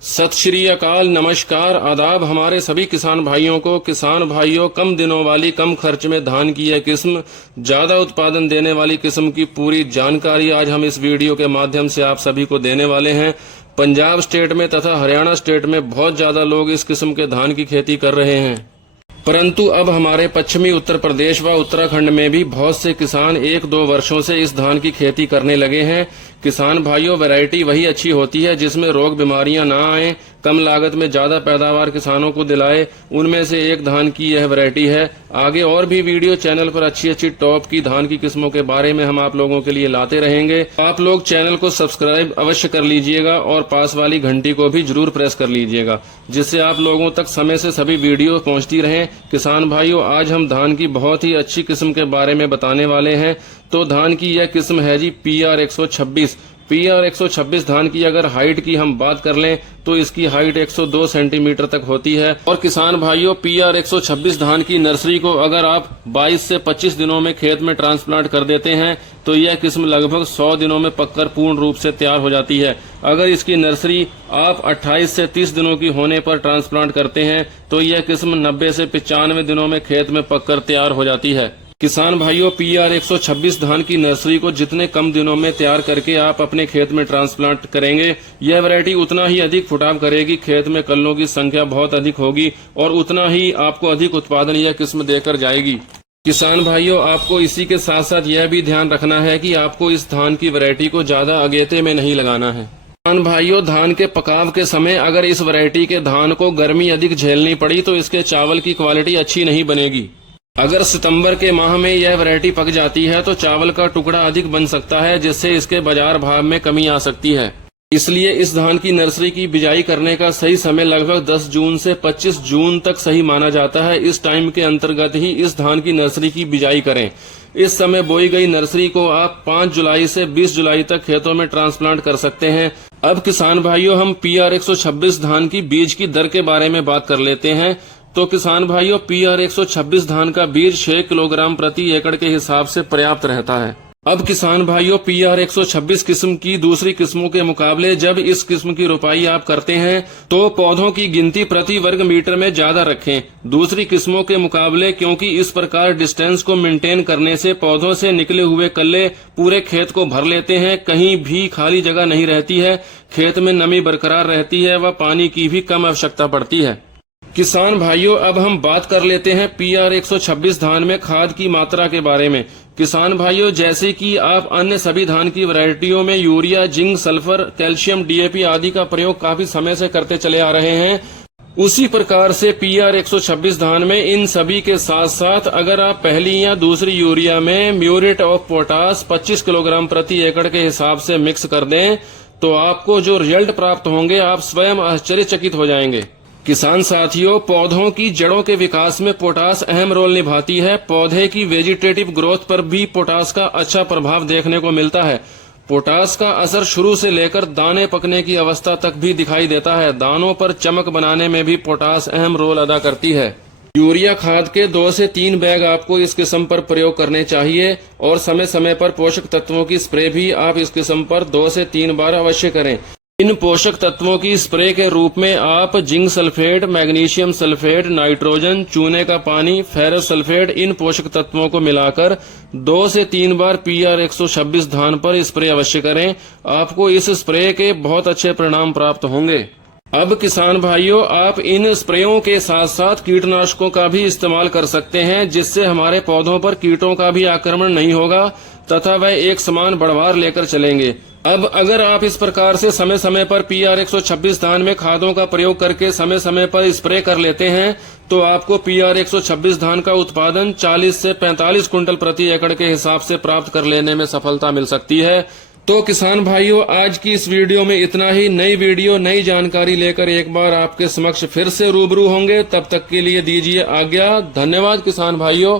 सत श्री अकाल, नमस्कार, आदाब। हमारे सभी किसान भाइयों को। किसान भाइयों, कम दिनों वाली कम खर्च में धान की यह किस्म, ज्यादा उत्पादन देने वाली किस्म की पूरी जानकारी आज हम इस वीडियो के माध्यम से आप सभी को देने वाले हैं। पंजाब स्टेट में तथा हरियाणा स्टेट में बहुत ज्यादा लोग इस किस्म के धान की खेती कर रहे हैं, परंतु अब हमारे पश्चिमी उत्तर प्रदेश व उत्तराखंड में भी बहुत से किसान 1-2 वर्षों से इस धान की खेती करने लगे हैं। किसान भाइयों, वैरायटी वही अच्छी होती है जिसमें रोग बीमारियां ना आए, कम लागत में ज्यादा पैदावार किसानों को दिलाए, उनमें से एक धान की यह वैरायटी है। आगे और भी वीडियो चैनल पर अच्छी टॉप की धान की किस्मों के बारे में हम आप लोगों के लिए लाते रहेंगे। आप लोग चैनल को सब्सक्राइब अवश्य कर लीजिएगा और पास वाली घंटी को भी जरूर प्रेस कर लीजिएगा, जिससे आप लोगों तक समय से सभी वीडियो पहुंचती रहें। किसान भाइयों, आज हम धान की बहुत ही अच्छी किस्म के बारे में बताने वाले हैं। तो धान की यह किस्म है जी PR 126। PR 126 धान की अगर हाइट की हम बात कर लें तो इसकी हाइट 102 सेंटीमीटर तक होती है। और किसान भाइयों, PR 126 धान की नर्सरी को अगर आप 22 से 25 दिनों में खेत में ट्रांसप्लांट कर देते हैं तो यह किस्म लगभग 100 दिनों में पककर पूर्ण रूप से तैयार हो जाती है। अगर इसकी नर्सरी आप 28 से 30 दिनों की होने पर ट्रांसप्लांट करते हैं तो यह किस्म 90 से 95 दिनों में खेत में पककर तैयार हो जाती है। किसान भाइयों, PR 126 धान की नर्सरी को जितने कम दिनों में तैयार करके आप अपने खेत में ट्रांसप्लांट करेंगे, यह वैरायटी उतना ही अधिक फुटाव करेगी, खेत में कल्लों की संख्या बहुत अधिक होगी और उतना ही आपको अधिक उत्पादन यह किस्म देकर जाएगी। किसान भाइयों, आपको इसी के साथ साथ यह भी ध्यान रखना है कि आपको इस धान की वैरायटी को ज्यादा अगेते में नहीं लगाना है। किसान भाइयों, धान के पकाव के समय अगर इस वैरायटी के धान को गर्मी अधिक झेलनी पड़ी तो इसके चावल की क्वालिटी अच्छी नहीं बनेगी। अगर सितंबर के माह में यह वैरायटी पक जाती है तो चावल का टुकड़ा अधिक बन सकता है, जिससे इसके बाजार भाव में कमी आ सकती है। इसलिए इस धान की नर्सरी की बिजाई करने का सही समय लगभग 10 जून से 25 जून तक सही माना जाता है। इस टाइम के अंतर्गत ही इस धान की नर्सरी की बिजाई करें। इस समय बोई गई नर्सरी को आप 5 जुलाई से 20 जुलाई तक खेतों में ट्रांसप्लांट कर सकते हैं। अब किसान भाइयों, हम PR 126 धान की बीज की दर के बारे में बात कर लेते हैं। तो किसान भाइयों, PR 126 धान का बीज 6 किलोग्राम प्रति एकड़ के हिसाब से पर्याप्त रहता है। अब किसान भाइयों, PR 126 किस्म की दूसरी किस्मों के मुकाबले जब इस किस्म की रोपाई आप करते हैं तो पौधों की गिनती प्रति वर्ग मीटर में ज्यादा रखें दूसरी किस्मों के मुकाबले, क्योंकि इस प्रकार डिस्टेंस को मेंटेन करने से पौधों से निकले हुए कल्ले पूरे खेत को भर लेते हैं, कहीं भी खाली जगह नहीं रहती है, खेत में नमी बरकरार रहती है व पानी की भी कम आवश्यकता पड़ती है। किसान भाइयों, अब हम बात कर लेते हैं PR 126 धान में खाद की मात्रा के बारे में। किसान भाइयों, जैसे कि आप अन्य सभी धान की वैरायटियों में urea, zinc, sulphur, calcium, DAP आदि का प्रयोग काफी समय से करते चले आ रहे हैं, उसी प्रकार से PR 126 धान में इन सभी के साथ साथ अगर आप पहली या दूसरी यूरिया में म्यूरेट ऑफ पोटास 25 किलोग्राम प्रति एकड़ के हिसाब से मिक्स कर दें तो आपको जो रिजल्ट प्राप्त होंगे आप स्वयं आश्चर्यचकित हो जाएंगे। किसान साथियों, पौधों की जड़ों के विकास में पोटास अहम रोल निभाती है। पौधे की वेजिटेटिव ग्रोथ पर भी पोटास का अच्छा प्रभाव देखने को मिलता है। पोटास का असर शुरू से लेकर दाने पकने की अवस्था तक भी दिखाई देता है। दानों पर चमक बनाने में भी पोटास अहम रोल अदा करती है। यूरिया खाद के 2 से 3 बैग आपको इस किस्म पर प्रयोग करने चाहिए और समय समय पर पोषक तत्वों की स्प्रे भी आप इस किस्म पर 2 से 3 बार अवश्य करें। इन पोषक तत्वों की स्प्रे के रूप में आप zinc sulphate, magnesium sulphate, nitrogen, चूने का पानी, फेरस सल्फेट, इन पोषक तत्वों को मिलाकर 2 से 3 बार PR 126 धान पर स्प्रे अवश्य करें। आपको इस स्प्रे के बहुत अच्छे परिणाम प्राप्त होंगे। अब किसान भाइयों, आप इन स्प्रेयों के साथ साथ कीटनाशकों का भी इस्तेमाल कर सकते हैं, जिससे हमारे पौधों पर कीटों का भी आक्रमण नहीं होगा तथा वह एक समान बढ़वार लेकर चलेंगे। अब अगर आप इस प्रकार से समय समय पर PR 126 धान में खादों का प्रयोग करके समय समय पर स्प्रे कर लेते हैं तो आपको PR 126 धान का उत्पादन 40 से 45 कुंटल प्रति एकड़ के हिसाब से प्राप्त कर लेने में सफलता मिल सकती है। तो किसान भाइयों, आज की इस वीडियो में इतना ही। नई वीडियो, नई जानकारी लेकर एक बार आपके समक्ष फिर से रूबरू होंगे। तब तक के लिए दीजिए आज्ञा। धन्यवाद किसान भाइयों।